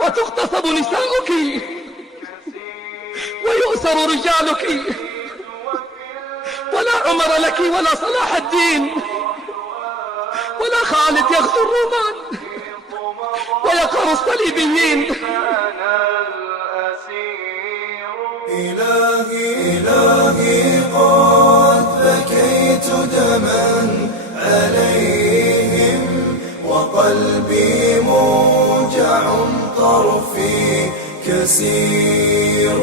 وتغتصب نساؤك ويؤسر رجالك، ولا عمر لك ولا صلاح الدين ولا خالد يغزو الرومان ويقهر الصليبيين. إلهي قد بكيت دما عليهم، وقلبي موجع طرفي كسير،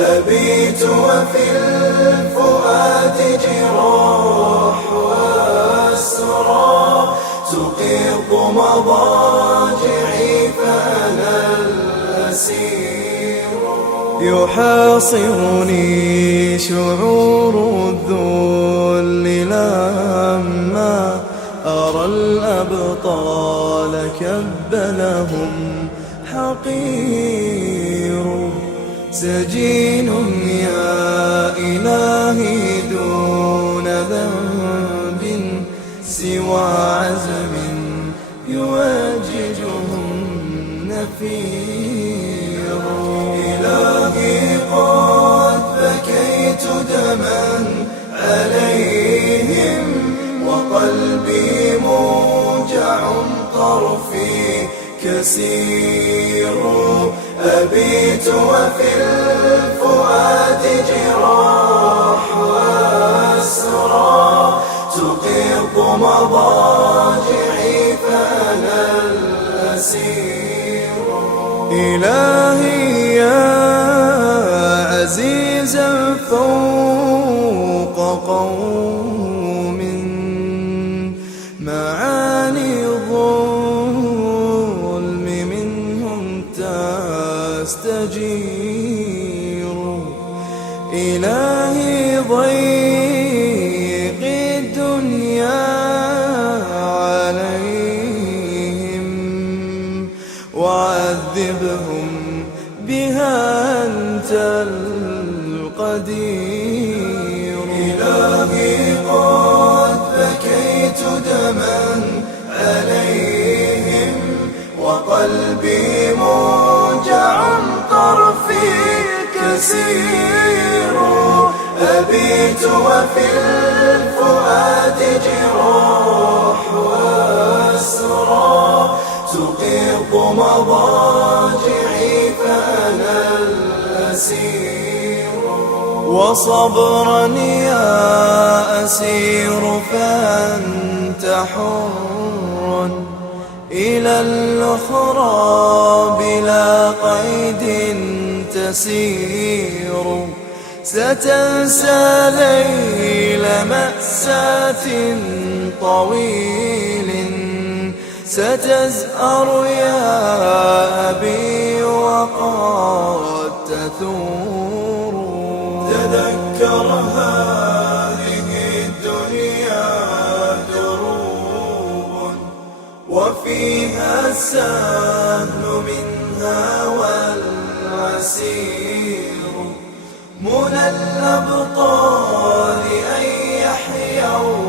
أبيت وفي الفؤاد جراح وأسرى، تقيض مضاجعي فأنا الأسير. يحاصرني شعور الذل لما أرى الأبطال كب لهم حقير، سجين يا إلهي دون ذنب سوى عزم يواجههم نفير. إلهي قد بكيت دما عليهم، وقلبي موجع طرفي كسير، أبيت وفي الفؤاد جراح وأسرى، تقيض مضاجعي فأنا الأسير. إلهي يا عزيزا فوق قوم، معاني الظلم منهم تستجير. إلهي ضيق الدنيا عليهم، وعذبهم بها أنت القدير. إلهي قد بكيت دما عليهم، وقلبي موجع طرفي كسير، أبيت وفي الفؤاد جراح وأسرى، تقيض مضاجعي فأنا الأسير. وصبرا يا أسير فأنت حر، إلى الأخرى بلا قيد تسير، ستنسى ليل مأساة طويل، ستزأر يا أبي وقد تثور. تذكر هذه الدنيا دروب، وفيها السهل منها والعسير، منى الأبطال أن يحيوا